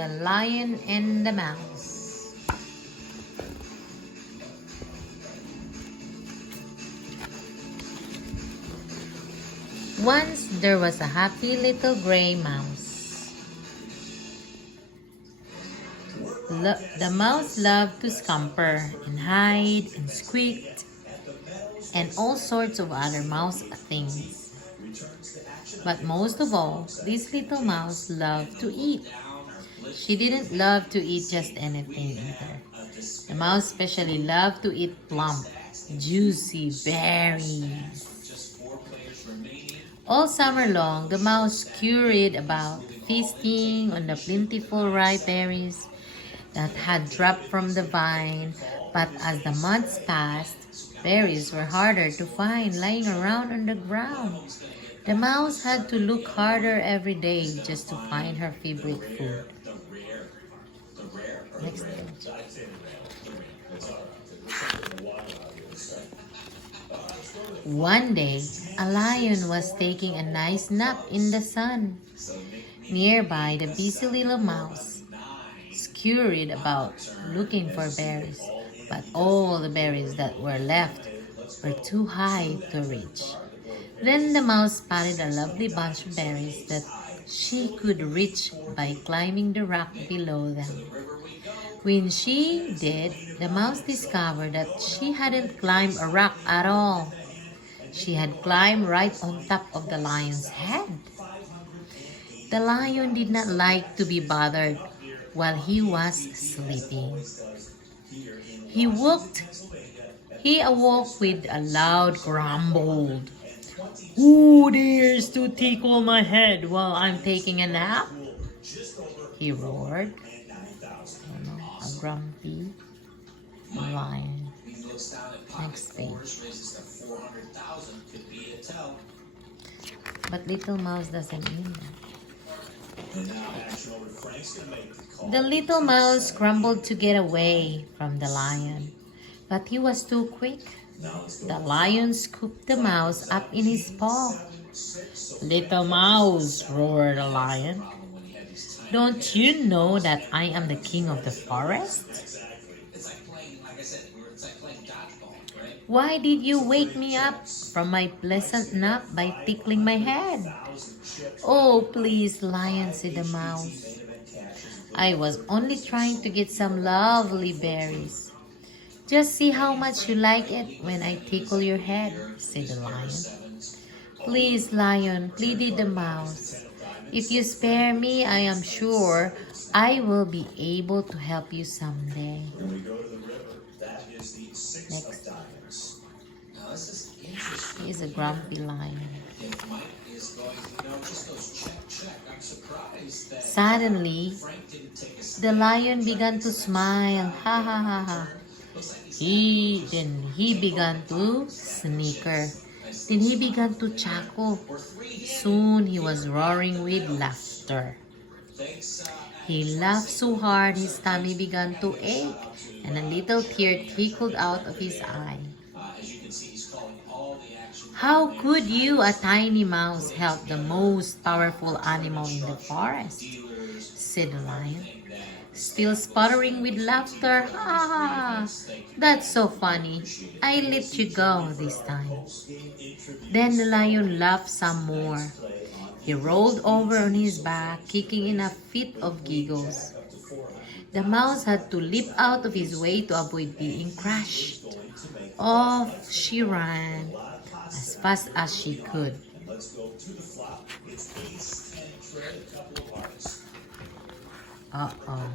The Lion and the Mouse. Once there was a happy little gray mouse. The mouse loved to scamper and hide and squeak and all sorts of other mouse things. But most of all, this little mouse loved to eat. She didn't love to eat just anything either. The mouse especially loved to eat plump, juicy berries. All summer long, the mouse scurried about, feasting on the plentiful ripe berries that had dropped from the vine. But as the months passed, berries were harder to find lying around on the ground. The mouse had to look harder every day just to find her favorite food. Next page. One day, a lion was taking a nice nap in the sun. Nearby, the busy little mouse scurried about looking for berries, but all the berries that were left were too high to reach. Then the mouse spotted a lovely bunch of berries that she could reach by climbing the rock below them. When she did, the mouse discovered that she hadn't climbed a rock at all. She had climbed right on top of the lion's head. The lion did not like to be bothered while he was sleeping. He awoke with a loud grumble. "Who dares to tickle my head while I'm taking a nap?" he roared. A grumpy lion. Next page. But little mouse doesn't mean that. The little mouse scrambled to get away from the lion, but he was too quick. The lion scooped the mouse up in his paw. "Little mouse," roared the lion, "don't you know that I am the king of the forest? Why did you wake me up from my pleasant nap by tickling my head?" "Oh, please, lion," said the mouse. "I was only trying to get some lovely berries. Just see how much you like it when I tickle your head," said the lion. "Please, lion," pleaded the mouse. "If you spare me, I am sure I will be able to help you someday." Next. He is a grumpy lion. Suddenly, the lion began to smile. Ha ha ha ha. Then he began to snicker. Then he began to chuckle. Soon he was roaring with laughter. He laughed so hard his tummy began to ache, and a little tear trickled out of his eye. "How could you, a tiny mouse, help the most powerful animal in the forest?" said the lion, still sputtering with laughter. "Ha! That's so funny. I let you go this time." Then the lion laughed some more. He rolled over on his back, kicking in a fit of giggles. The mouse had to leap out of his way to avoid being crushed. Off she ran as fast as she could. Uh-oh.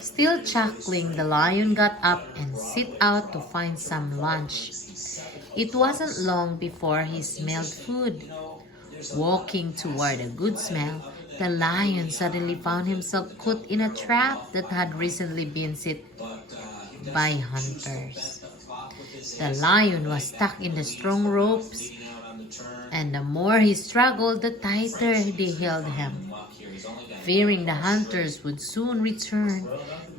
Still chuckling, the lion got up and set out to find some lunch. It wasn't long before he smelled food. Walking toward a good smell, the lion suddenly found himself caught in a trap that had recently been set by hunters. The lion was stuck in the strong ropes, and the more he struggled, the tighter they held him. Fearing the hunters would soon return,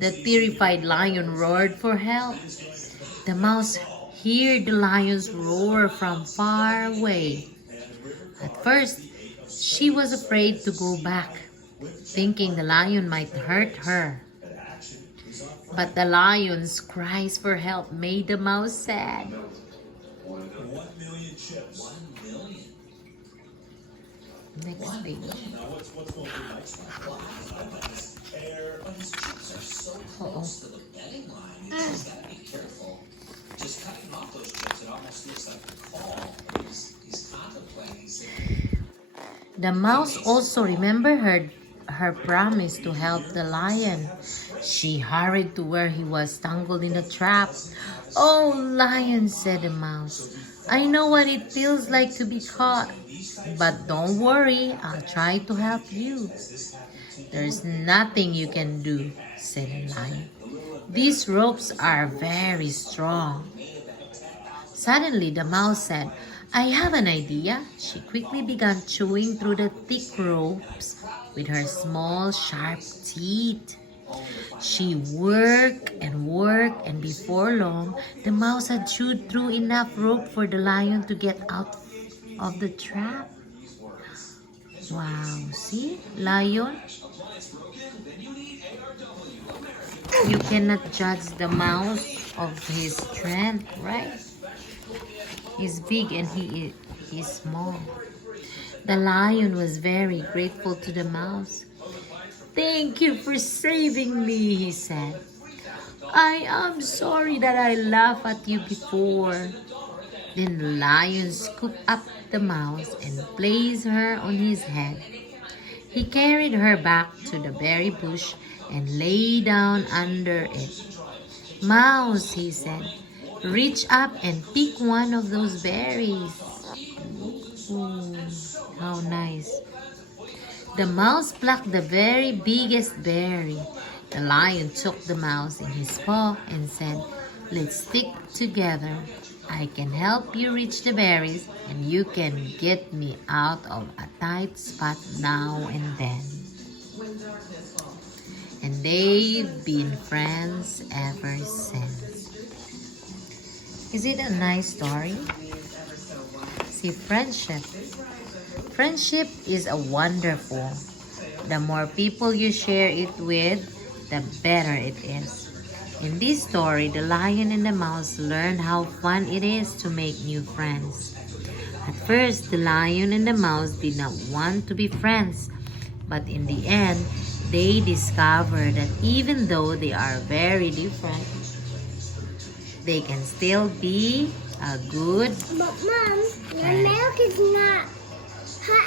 the terrified lion roared for help. The mouse heard the lion's roar from far away. At first, she was afraid to go back, thinking the lion might hurt her. But the lion's cries for help made the mouse sad. Next page. Uh-oh. The mouse also remembered her promise to help the lion. She hurried to where he was tangled in a trap. "Oh, lion," said the mouse, "I know what it feels like to be caught. But don't worry, I'll try to help you." "There's nothing you can do," said the lion. "These ropes are very strong." Suddenly, the mouse said, "I have an idea." She quickly began chewing through the thick ropes with her small, sharp teeth. She worked, and before long, the mouse had chewed through enough rope for the lion to get out of the trap. Wow, see, lion? You cannot judge the mouse of his strength, right? He's big and he's small. The lion was very grateful to the mouse. "Thank you for saving me," he said. "I am sorry that I laughed at you before." Then the lion scooped up the mouse and placed her on his head. He carried her back to the berry bush and lay down under it. "Mouse," he said, "reach up and pick one of those berries." Ooh, how nice. The mouse plucked the very biggest berry. The lion took the mouse in his paw and said, "Let's stick together. I can help you reach the berries, and you can get me out of a tight spot now and then." And they've been friends ever since. Is it a nice story? See, friendship. Friendship is a wonderful. The more people you share it with, the better it is. In this story, the lion and the mouse learned how fun it is to make new friends. At first, the lion and the mouse did not want to be friends, but in the end, they discovered that even though they are very different, they can still be a good But Mom, your friend. milk is not hot.